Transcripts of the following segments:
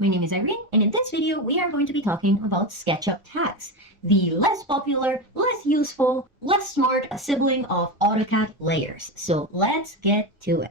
my name is Irene, and in this video we are going to be talking about Sketchup tags, the less popular, less useful, less smart sibling of Autocad layers. So let's get to it.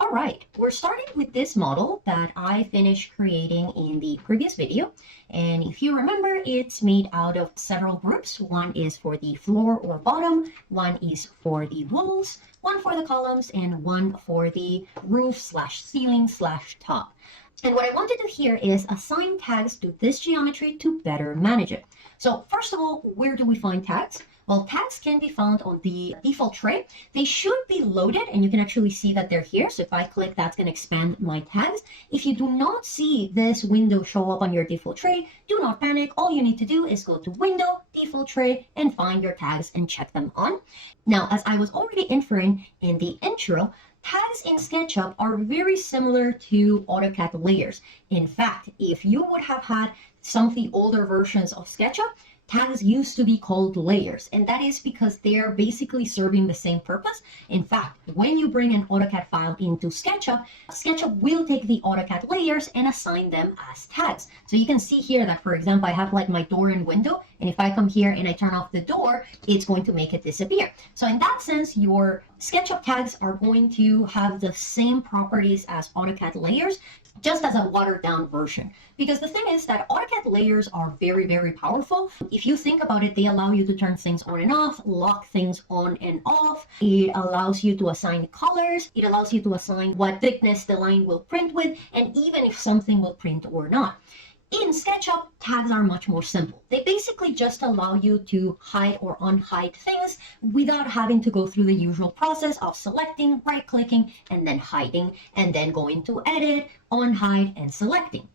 Alright, we're starting with this model that I finished creating in the previous video. And if you remember, it's made out of several groups. One is for the floor or bottom, one is for the walls, one for the columns, and one for the roof slash ceiling slash top. And what I want to do here is assign tags to this geometry to better manage it. So first of all, where do we find tags? Well, tags can be found on the default tray. They should be loaded, and you can actually see that they're here. So if I click, that's going to expand my tags. If you do not see this window show up on your default tray, do not panic. All you need to do is go to Window, Default Tray, and find your tags and check them on. Now, as I was already inferring in the intro, tags in SketchUp are very similar to AutoCAD layers. In fact, if you would have had some of the older versions of SketchUp, tags used to be called layers, and that is because they are basically serving the same purpose. In fact, when you bring an AutoCAD file into SketchUp, SketchUp will take the AutoCAD layers and assign them as tags. So you can see here that, for example, I have like my door and window, and if I come here and I turn off the door, it's going to make it disappear. So in that sense, your SketchUp tags are going to have the same properties as AutoCAD layers, just as a watered down version. Because the thing is that AutoCAD layers are very, very powerful. If you think about it, they allow you to turn things on and off, lock things on and off. It allows you to assign colors. It allows you to assign what thickness the line will print with, and even if something will print or not. In SketchUp, tags are much more simple. They basically just allow you to hide or unhide things without having to go through the usual process of selecting, right-clicking, and then hiding, and then going to Edit, Unhide, and selecting.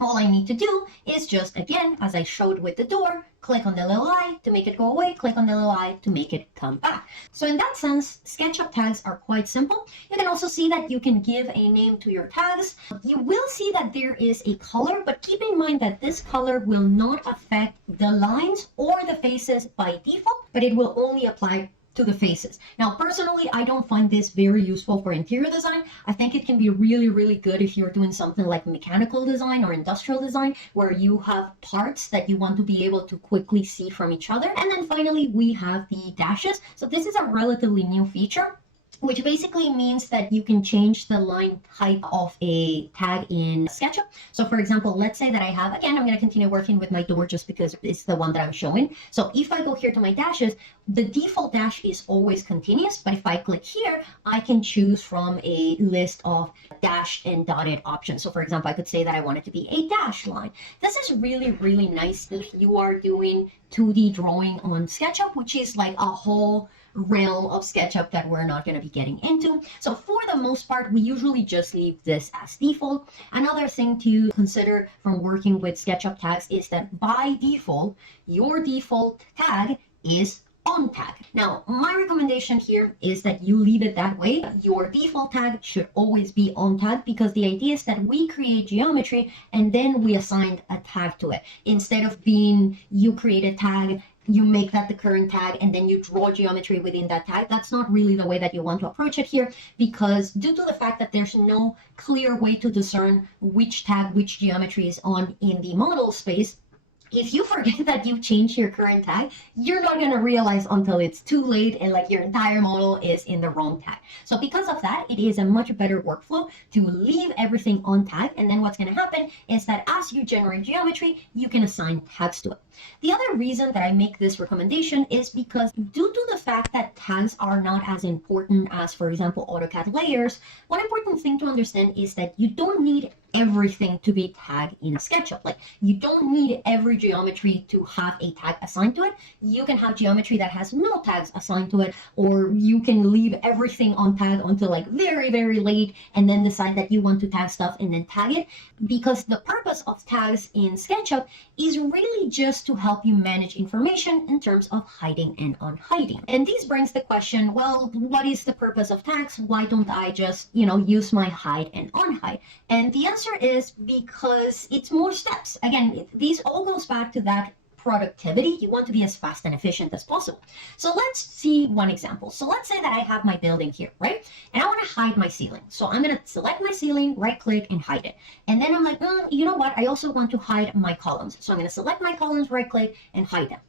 All I need to do is just, again, as I showed with the door, click on the little eye to make it go away, click on the little eye to make it come back. So in that sense, SketchUp tags are quite simple. You can also see that you can give a name to your tags. You will see that there is a color, but keep in mind that this color will not affect the lines or the faces by default, but it will only apply to the faces. Now, personally, I don't find this very useful for interior design. I think it can be really, really good if you're doing something like mechanical design or industrial design, where you have parts that you want to be able to quickly see from each other. And then finally, we have the dashes. So this is a relatively new feature, which basically means that you can change the line height of a tag in SketchUp. So for example, let's say that I have, again, I'm going to continue working with my door just because it's the one that I'm showing. So if I go here to my dashes, the default dash is always continuous, but if I click here, I can choose from a list of dashed and dotted options. So for example, I could say that I want it to be a dash line. This is really, really nice if you are doing 2D drawing on SketchUp, which is like a whole realm of SketchUp that we're not going to be getting into. So for the most part, we usually just leave this as default. Another thing to consider from working with SketchUp tags is that by default, your default tag is on tag. Now, my recommendation here is that you leave it that way. Your default tag should always be on tag, because the idea is that we create geometry and then we assign a tag to it. Instead of being you create a tag, you make that the current tag, and then you draw geometry within that tag. That's not really the way that you want to approach it here, because due to the fact that there's no clear way to discern which tag, which geometry is on in the model space, if you forget that you changed your current tag, you're not going to realize until it's too late and like your entire model is in the wrong tag. So because of that, it is a much better workflow to leave everything on tag. And then what's going to happen is that as you generate geometry, you can assign tags to it. The other reason that I make this recommendation is because due to the fact that tags are not as important as, for example, AutoCAD layers, one important thing to understand is that you don't need everything to be tagged in SketchUp. Like, you don't need every geometry to have a tag assigned to it. You can have geometry that has no tags assigned to it, or you can leave everything on tag until like very, very late and then decide that you want to tag stuff and then tag it. Because the purpose of tags in SketchUp is really just to help you manage information in terms of hiding and unhiding. And this brings the question, well, what is the purpose of tags? Why don't I just, use my hide and unhide? And the answer is because it's more steps. Again, these all goes back to that productivity, you want to be as fast and efficient as possible. So let's see one example. So let's say that I have my building here, right? And I want to hide my ceiling. So I'm going to select my ceiling, right click and hide it. And then I'm like, you know what? I also want to hide my columns. So I'm going to select my columns, right click and hide them.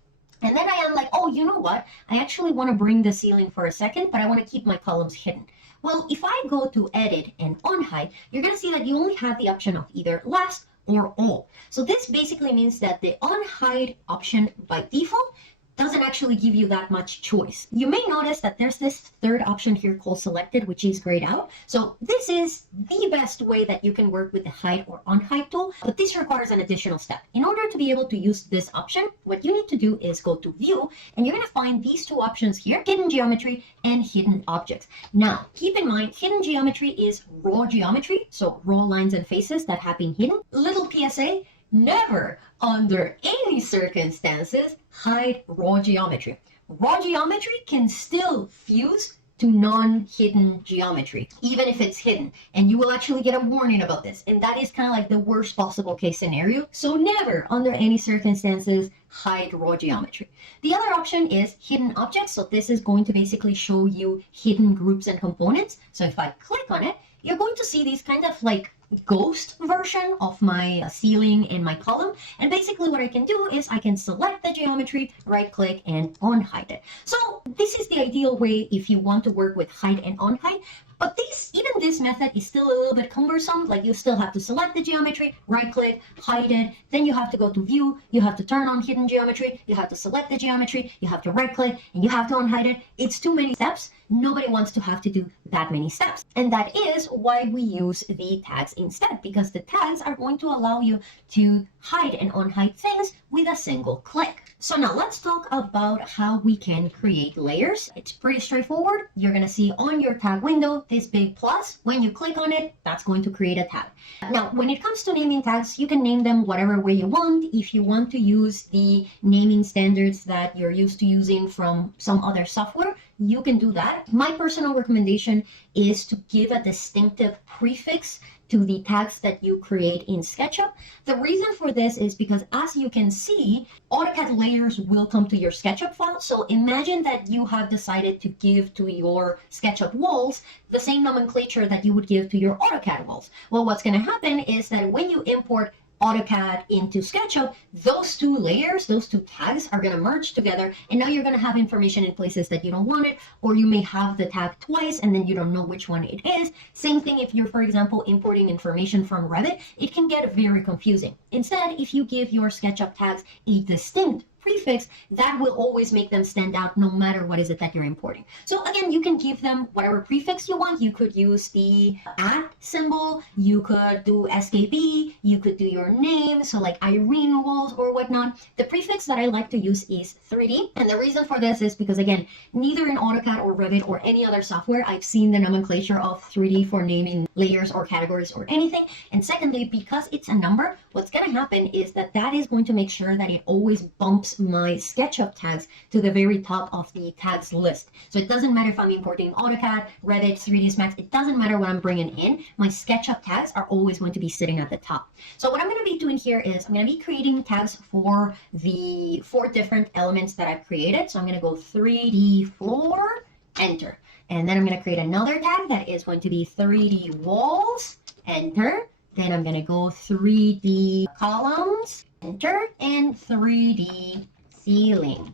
And then I am like, oh, you know what? I actually want to bring the ceiling for a second, but I want to keep my columns hidden. Well, if I go to edit and unhide, you're going to see that you only have the option of either last or all. So this basically means that the unhide option by default doesn't actually give you that much choice. You may notice that there's this third option here called selected, which is grayed out. So this is the best way that you can work with the hide or unhide tool, but this requires an additional step. In order to be able to use this option, what you need to do is go to view, and you're going to find these two options here, hidden geometry and hidden objects. Now, keep in mind, hidden geometry is raw geometry, so raw lines and faces that have been hidden. Little PSA, never, under any circumstances, hide raw geometry. Raw geometry can still fuse to non-hidden geometry, even if it's hidden. And you will actually get a warning about this. And that is kind of like the worst possible case scenario. So never, under any circumstances, hide raw geometry. The other option is hidden objects. So this is going to basically show you hidden groups and components. So if I click on it, you're going to see these kind of like ghost version of my ceiling and my column. And basically what I can do is I can select the geometry, right click and unhide it. So this is the ideal way if you want to work with hide and unhide. But even this method is still a little bit cumbersome. Like you still have to select the geometry, right click, hide it. Then you have to go to view. You have to turn on hidden geometry. You have to select the geometry. You have to right click and you have to unhide it. It's too many steps. Nobody wants to have to do that many steps. And that is why we use the tags instead, because the tags are going to allow you to hide and unhide things with a single click. So now let's talk about how we can create layers. It's pretty straightforward. You're going to see on your tag window this big plus. When you click on it, that's going to create a tag. Now, when it comes to naming tags, you can name them whatever way you want. If you want to use the naming standards that you're used to using from some other software, you can do that. My personal recommendation is to give a distinctive prefix to the tags that you create in Sketchup. The reason for this is because, as you can see, AutoCAD layers will come to your Sketchup file. So imagine that you have decided to give to your Sketchup walls the same nomenclature that you would give to your AutoCAD walls. Well, what's going to happen is that when you import AutoCAD into Sketchup, those two layers, those two tags are going to merge together, and now you're going to have information in places that you don't want it, or you may have the tag twice and then you don't know which one it is. Same thing if you're, for example, importing information from Revit, it can get very confusing. Instead, if you give your Sketchup tags a distinct prefix, that will always make them stand out no matter what is it that you're importing. So again, you can give them whatever prefix you want. You could use the @ symbol, you could do SKB, you could do your name, so like Irene Walls or whatnot. The prefix that I like to use is 3D, and the reason for this is because, again, neither in AutoCAD or Revit or any other software I've seen the nomenclature of 3D for naming layers or categories or anything. And secondly, because it's a number, what's going to happen is that that is going to make sure that it always bumps my SketchUp tags to the very top of the tags list. So it doesn't matter if I'm importing AutoCAD, Revit, 3ds Max, it doesn't matter what I'm bringing in, my SketchUp tags are always going to be sitting at the top. So what I'm going to be doing here is I'm going to be creating tags for the 4 different elements that I've created. So I'm going to go 3D floor, enter. And then I'm going to create another tag that is going to be 3D walls, enter. Then I'm going to go 3D columns, enter, and 3D ceiling,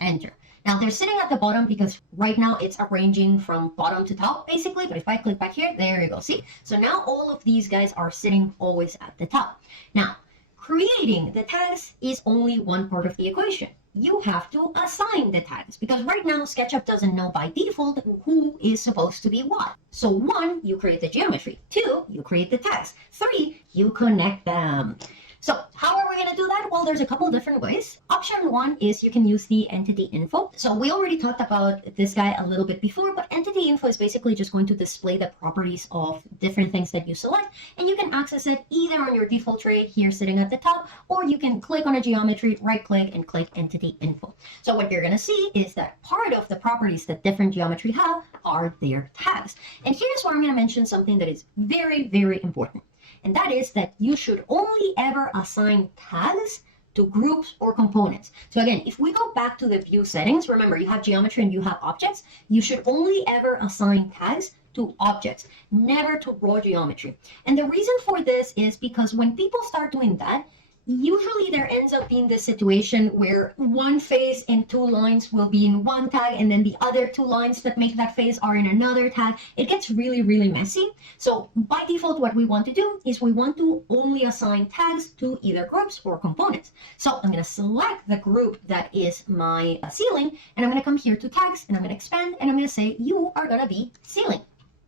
enter. Now they're sitting at the bottom because right now it's arranging from bottom to top basically, but if I click back here, there you go, see? So now all of these guys are sitting always at the top. Now, creating the tags is only one part of the equation. You have to assign the tags because right now SketchUp doesn't know by default who is supposed to be what. So 1, you create the geometry. 2, you create the tags. 3, you connect them. So how are we going to do that? Well, there's a couple of different ways. Option 1 is you can use the entity info. So we already talked about this guy a little bit before, but entity info is basically just going to display the properties of different things that you select, and you can access it either on your default tray here sitting at the top, or you can click on a geometry, right click, and click entity info. So what you're going to see is that part of the properties that different geometry have are their tags. And here's where I'm going to mention something that is very, very important. And that is that you should only ever assign tags to groups or components. So again, if we go back to the view settings, remember you have geometry and you have objects. You should only ever assign tags to objects, never to raw geometry. And the reason for this is because when people start doing that, usually there ends up being this situation where one face and two lines will be in one tag, and then the other two lines that make that face are in another tag. It gets really, really messy. So by default, what we want to do is we want to only assign tags to either groups or components. So I'm going to select the group that is my ceiling, and I'm going to come here to tags, and I'm going to expand, and I'm going to say you are going to be ceiling.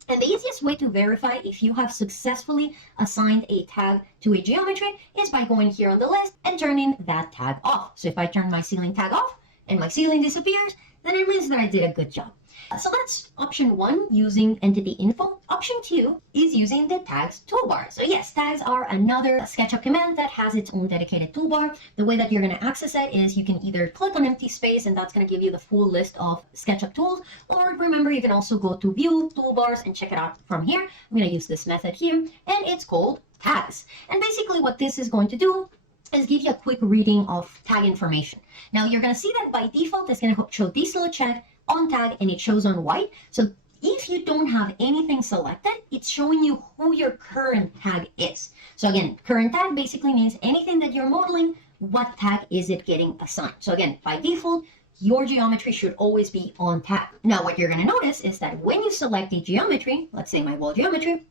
And the easiest way to verify if you have successfully assigned a tag to a geometry is by going here on the list and turning that tag off. So if I turn my ceiling tag off and my ceiling disappears, then it means that I did a good job. So that's option 1, using entity info. Option 2 is using the tags toolbar. So yes, tags are another SketchUp command that has its own dedicated toolbar. The way that you're going to access it is you can either click on empty space, and that's going to give you the full list of SketchUp tools, or remember, you can also go to view toolbars and check it out from here. I'm going to use this method here, and it's called tags. And basically what this is going to do is give you a quick reading of tag information. Now you're going to see that by default it's going to show this little check on tag, and it shows on white. So if you don't have anything selected, it's showing you who your current tag is. So again, current tag basically means anything that you're modeling, what tag is it getting assigned. So again, by default, your geometry should always be on tag. Now what you're going to notice is that when you select a geometry, let's say my wall geometry,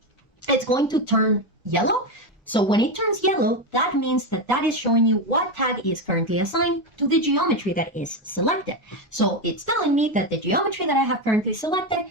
it's going to turn yellow. So when it turns yellow, that means that that is showing you what tag is currently assigned to the geometry that is selected. So it's telling me that the geometry that I have currently selected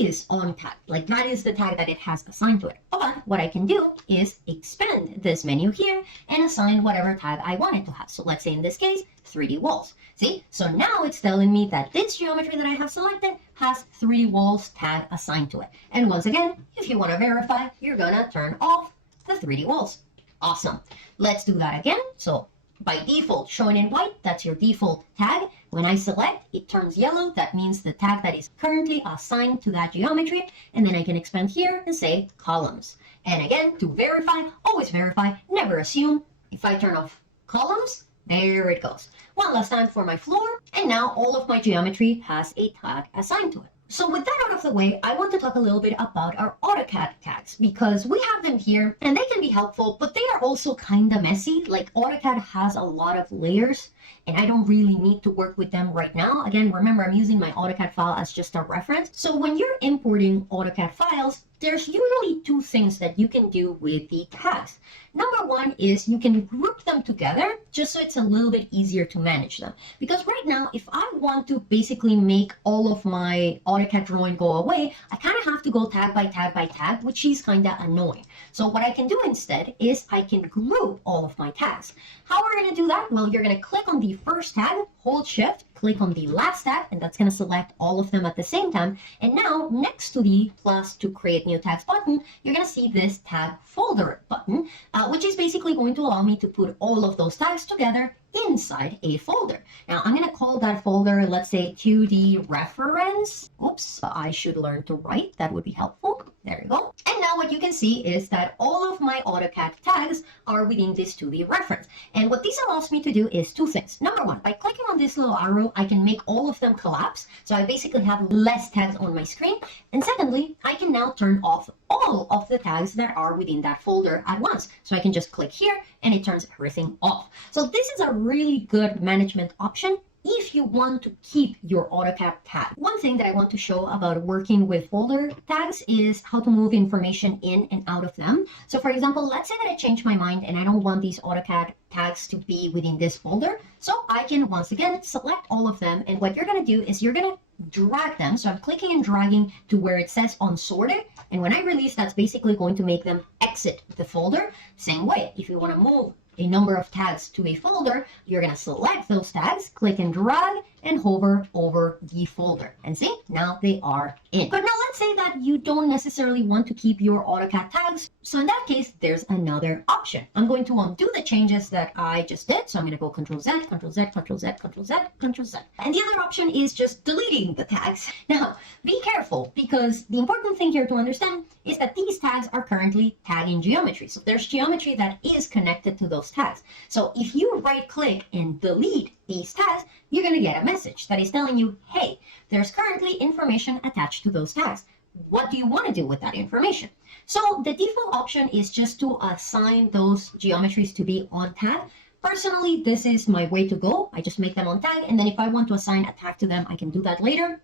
is on tag. Like that is the tag that it has assigned to it. But what I can do is expand this menu here and assign whatever tag I want it to have. So let's say in this case, 3D walls. See? So now it's telling me that this geometry that I have selected has 3D walls tag assigned to it. And once again, if you want to verify, you're gonna turn off the 3D walls. Awesome. Let's do that again. So by default, showing in white, that's your default tag. When I select, it turns yellow. That means the tag that is currently assigned to that geometry. And then I can expand here and say columns. And again, to verify, always verify, never assume. If I turn off columns, there it goes. One last time for my floor. And now all of my geometry has a tag assigned to it. So with that out of the way, I want to talk a little bit about our Autocad tags, because we have them here and they can be helpful, but they are also kind of messy. Like Autocad has a lot of layers and I don't really need to work with them right now. Again, remember, I'm using my Autocad file as just a reference. So when you're importing Autocad files, there's usually two things that you can do with the tags. Number one is you can group them together just so it's a little bit easier to manage them. Because right now, if I want to basically make all of my Autocad drawing go away, I kind of have to go tag by tag by tag, which is kind of annoying. So what I can do instead is I can group all of my tags. How are we going to do that? Well, you're going to click on the first tag, hold shift, click on the last tag, and that's going to select all of them at the same time. And now next to the plus to create new tags button, you're going to see this tag folder button, which is basically going to allow me to put all of those tags together inside a folder. Now I'm going to call that folder, let's say 2D reference. Oops, I should learn to write. That would be helpful. There you go. And now what you can see is that all of my Autocad tags are within this 2D reference. And what this allows me to do is two things. Number one, by clicking on this little arrow, I can make all of them collapse. So I basically have less tags on my screen. And secondly, I can now turn off all of the tags that are within that folder at once. So I can just click here and it turns everything off. So this is a really good management option if you want to keep your Autocad tag. One thing that I want to show about working with folder tags is how to move information in and out of them. So for example, let's say that I change my mind and I don't want these Autocad tags to be within this folder. So I can once again select all of them, and what you're going to do is you're going to drag them. So I'm clicking and dragging to where it says unsorted, and when I release, that's basically going to make them exit the folder. Same way, if you want to move a number of tags to a folder, you're going to select those tags, click and drag, and hover over the folder. And see, now they are in. But now let's say that you don't necessarily want to keep your Autocad tags. So in that case, there's another option. I'm going to undo the changes that I just did. So I'm going to go Control Z, Control Z, Control Z, Control Z, Control Z. And the other option is just deleting the tags. Now, be careful. careful, because the important thing here to understand is that these tags are currently tagging geometry. So there's geometry that is connected to those tags. So if you right click and delete these tags, you're going to get a message that is telling you, hey, there's currently information attached to those tags. What do you want to do with that information? So the default option is just to assign those geometries to be on tag. Personally, this is my way to go. I just make them on tag, and then if I want to assign a tag to them, I can do that later.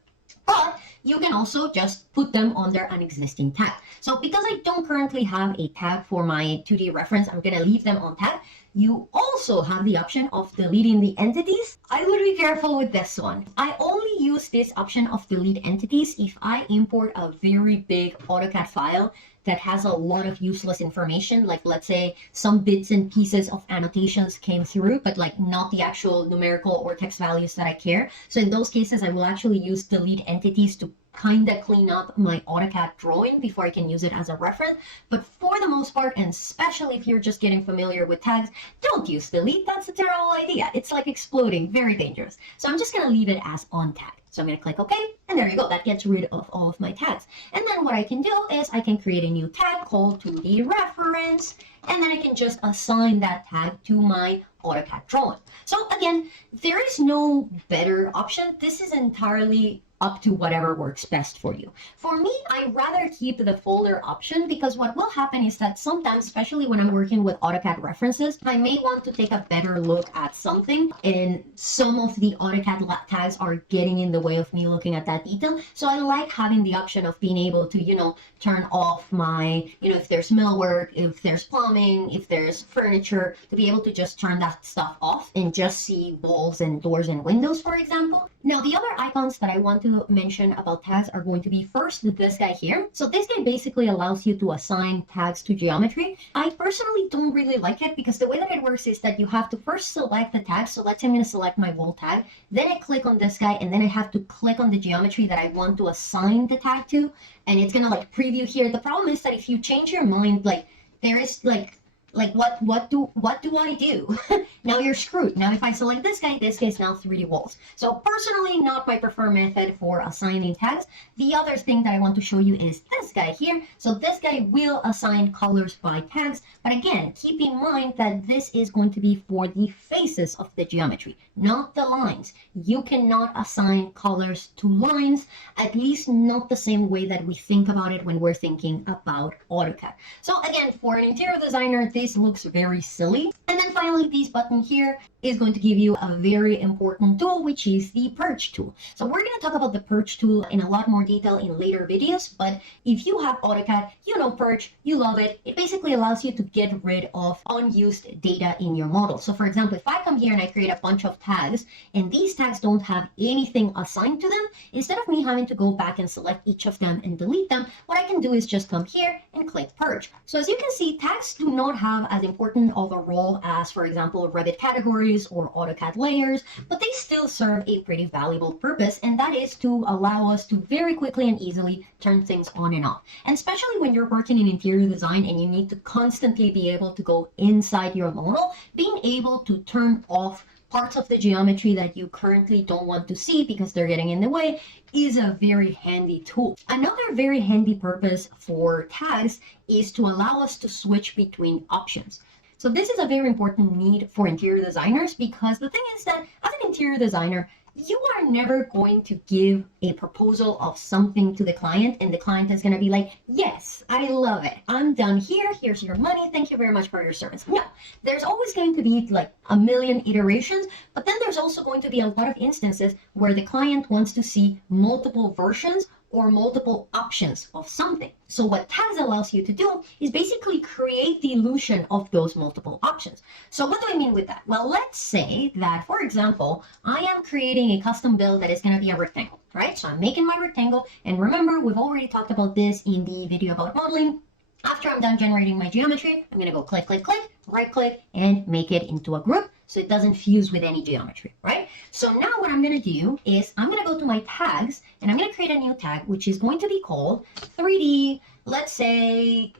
But you can also just put them under an existing tag. So because I don't currently have a tag for my 2D reference, I'm going to leave them on tag. You also have the option of deleting the entities. I would be careful with this one. I only use this option of delete entities if I import a very big AutoCAD file that has a lot of useless information, like let's say some bits and pieces of annotations came through, but like not the actual numerical or text values that I care. So in those cases, I will actually use delete entities to kind of clean up my AutoCAD drawing before I can use it as a reference. But for the most part, and especially if you're just getting familiar with tags, don't use delete. That's a terrible idea. It's like exploding, very dangerous. So I'm just going to leave it as on tag. So I'm going to click OK, and there you go. That gets rid of all of my tags. And then what I can do is I can create a new tag called 2D reference, and then I can just assign that tag to my AutoCAD drawing. So again, there is no better option. This is entirely up to whatever works best for you. For me, I rather keep the folder option, because what will happen is that sometimes, especially when I'm working with AutoCAD references, I may want to take a better look at something, and some of the AutoCAD tags are getting in the way of me looking at that detail. So I like having the option of being able to, turn off my, if there's millwork, if there's plumbing, if there's furniture, to be able to just turn that stuff off and just see walls and doors and windows, for example. Now, the other icons that I want to mention about tags are going to be first this guy here. So this guy basically allows you to assign tags to geometry. I personally don't really like it, because the way that it works is that you have to first select the tag. So let's say I'm going to select my wall tag, then I click on this guy, and then I have to click on the geometry that I want to assign the tag to, and it's going to like preview here. The problem is that if you change your mind, like there is like what do I do? Now you're screwed. Now if I select this guy is now 3D walls. So personally, not my preferred method for assigning tags. The other thing that I want to show you is this guy here. So this guy will assign colors by tags, but again, keep in mind that this is going to be for the faces of the geometry, not the lines. You cannot assign colors to lines, at least not the same way that we think about it when we're thinking about AutoCAD. So again, for an interior designer, this looks very silly. And then finally, this button here is going to give you a very important tool, which is the purge tool. So we're going to talk about the purge tool in a lot more detail in later videos, but if you have AutoCAD, you know purge, you love it. It basically allows you to get rid of unused data in your model. So for example, if I come here and I create a bunch of tags, and these tags don't have anything assigned to them, instead of me having to go back and select each of them and delete them, what I can do is just come here and click purge. So as you can see, tags do not have as important of a role as, for example, Revit categories or AutoCAD layers, but they still serve a pretty valuable purpose, and that is to allow us to very quickly and easily turn things on and off. And especially when you're working in interior design and you need to constantly be able to go inside your model, being able to turn off parts of the geometry that you currently don't want to see because they're getting in the way is a very handy tool. Another very handy purpose for tags is to allow us to switch between options. So this is a very important need for interior designers, because the thing is that as an interior designer, you are never going to give a proposal of something to the client and the client is going to be like, yes, I love it. I'm done here. Here's your money. Thank you very much for your service. No, there's always going to be like a million iterations, but then there's also going to be a lot of instances where the client wants to see multiple versions or multiple options of something. So what tags allows you to do is basically create the illusion of those multiple options. So what do I mean with that? Well, let's say that, for example, I am creating a custom build that is going to be a rectangle, right? So I'm making my rectangle, and remember, we've already talked about this in the video about modeling. After I'm done generating my geometry, I'm going to go click, click, click, right click, and make it into a group so it doesn't fuse with any geometry, right? So now what I'm going to do is I'm going to go to my tags, and I'm going to create a new tag, which is going to be called 3D, let's say,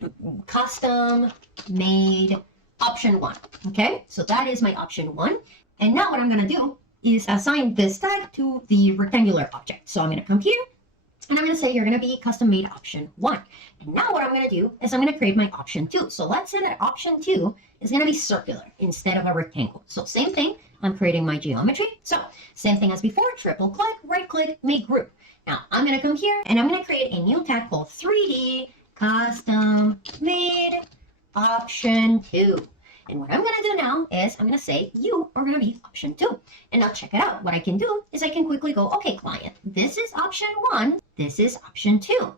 custom made option 1, okay? So that is my option 1. And now what I'm going to do is assign this tag to the rectangular object. So I'm going to come here, And I'm going to say you're going to be custom made option 1. And now what I'm going to do is I'm going to create my option 2. So let's say that option 2 is going to be circular instead of a rectangle. So same thing, I'm creating my geometry. So same thing as before, triple click, right click, make group. Now I'm going to come here and I'm going to create a new tag called 3D custom made option 2. And what I'm going to do now is I'm going to say you are going to be option 2. And now check it out. What I can do is I can quickly go, okay, client, this is option 1. This is option 2.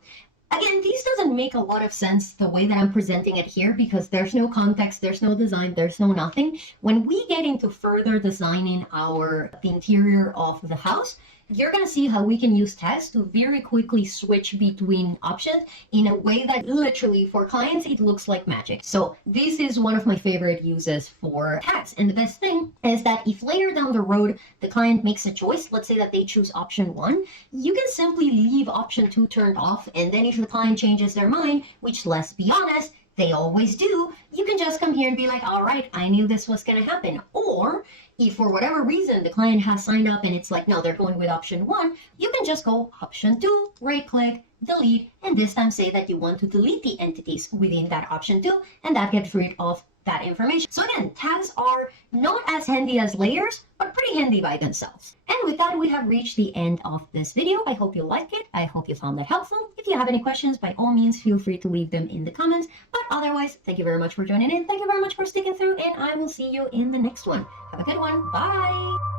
Again, these doesn't make a lot of sense the way that I'm presenting it here because there's no context, there's no design, there's no nothing. When we get into further designing the interior of the house, you're going to see how we can use tags to very quickly switch between options in a way that literally for clients, it looks like magic. So this is one of my favorite uses for tags. And the best thing is that if later down the road, the client makes a choice, let's say that they choose option 1, you can simply leave option 2 turned off. And then if the client changes their mind, which let's be honest, they always do, you can just come here and be like, all right, I knew this was going to happen. Or if for whatever reason the client has signed up and it's like, no, they're going with option 1, you can just go option 2, right click, delete, and this time say that you want to delete the entities within that option 2, and that gets rid of that information. So again, tags are not as handy as layers, but pretty handy by themselves. And with that, we have reached the end of this video. I hope you liked it. I hope you found that helpful. If you have any questions, by all means, feel free to leave them in the comments. But otherwise, thank you very much for joining in. Thank you very much for sticking through, and I will see you in the next one. Have a good one. Bye.